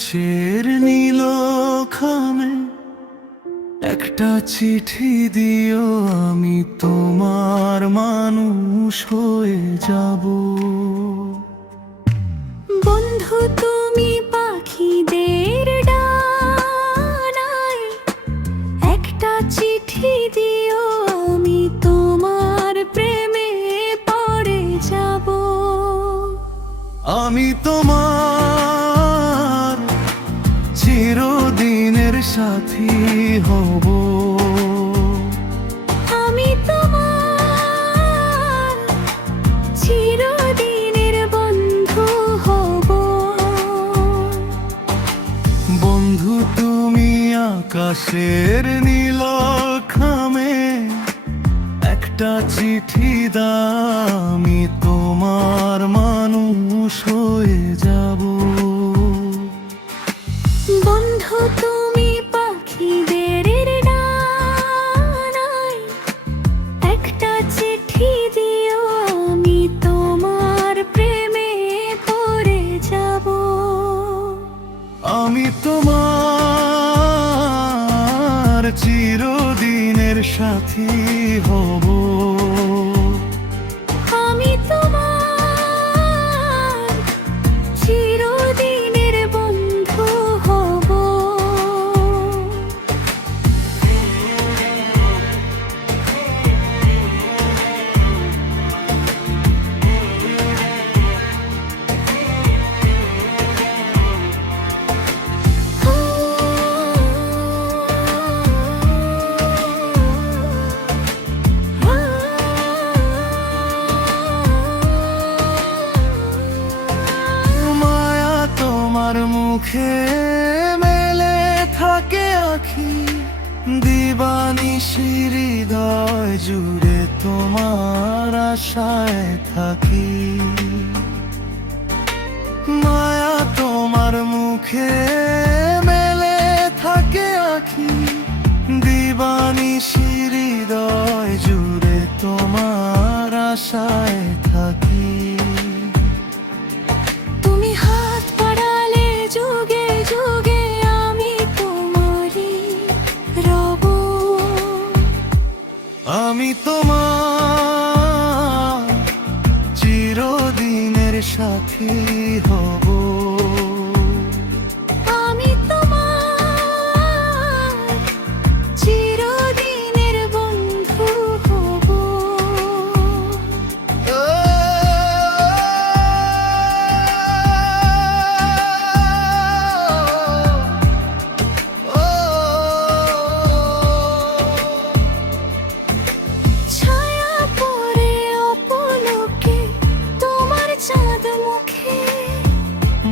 আকাশের নীল খামে একটা চিঠি দিও, আমি তোমার মানুষ হয়ে যাব। বন্ধু তুমি পাখিদের ডানায় একটা চিঠি দিও, আমি তোমার প্রেমে পড়ে যাব। আমি তোমার চিরদিনের সাথী হব। আমি তোমার চিরদিনের বন্ধু হব। বন্ধু তুমি আকাশের নীল খামে একটা চিঠি দাও, আমি তোমার মানুষ হয়ে যাব। বন্ধু তুমি পাখিদের ডানায় একটা চিঠি দিও, আমি তোমার প্রেমে পড়ে যাব। আমি তোমার চিরদিনের সাথী হব। আমি তোমার চিরদিনের বন্ধু হব। মায়া তোমার মুখে মেলে থাকে আখি, দিবানিশি হৃদয় জুড়ে তোমার আশায় থাকি। মায়া তোমার মুখে মেলে থাকে আখি, দিবানিশি হৃদয় জুড়ে তোমার আশায় থাকি। তুমি হাত বাড়ালে যুগে যুগে আমি তোমারই রব। আমি তোমার চিরদিনের সাথী হব। আমি তোমার চিরদিনের বন্ধু হব। ছায়া পড়ে অপলকে তোমার চাঁদ মুখে,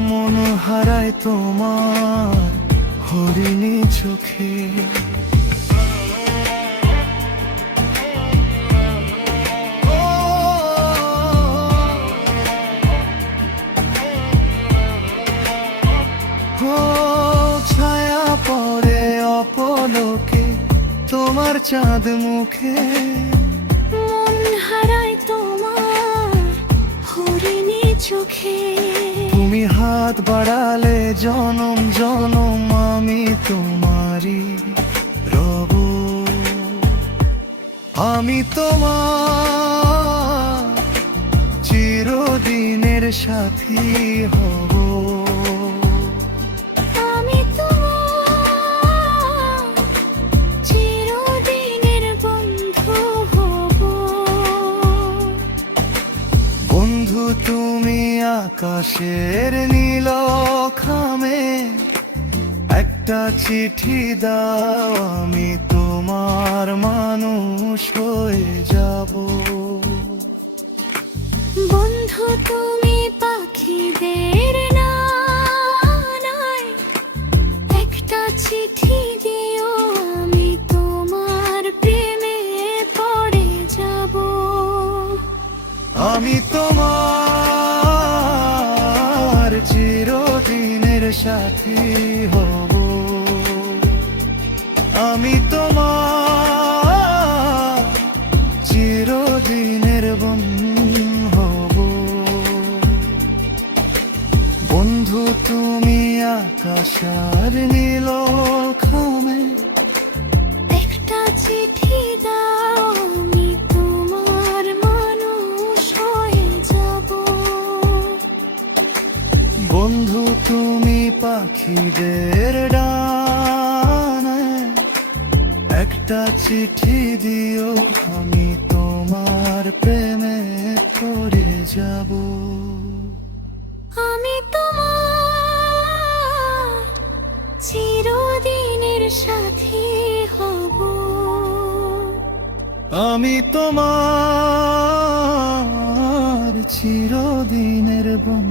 মন হারায় তোমার হরিণী চোখে। ছায়া পড়ে অপলকে তোমার চাঁদ মুখে, মন হারায় তোমার হরিণী চোখে। তুমি হাত বাড়ালে জনম জনম আমি তোমারই রব। আমি তোমার চিরদিনের সাথী হব। আমি তোমার চিরদিনের বন্ধু হব। বন্ধু তুমি আকাশের নীল খামে একটা চিঠি দাও, আমি তোমার মানুষ হয়ে যাব। বন্ধু তুমি পাখিদের ডানায় একটা চিঠি দিও, আমি তোমার প্রেমে পড়ে যাব। আমি তোমার চিরদিনের সাথী হব। আমি তোমার চিরদিনের বন্ধু হব। বন্ধু তুমি আকাশ আকাশের নীল খামে একটা চিঠি দাও, আমি তোমার মানুষ হয়ে যাব। বন্ধু তুমি পাখিদের ডানে একটা চিঠি দিও, আমি তোমার প্রেমে পড়ে যাব। আমি তোমার চিরদিনের সাথী হব। আমি তোমার চিরদিনের বন্ধু।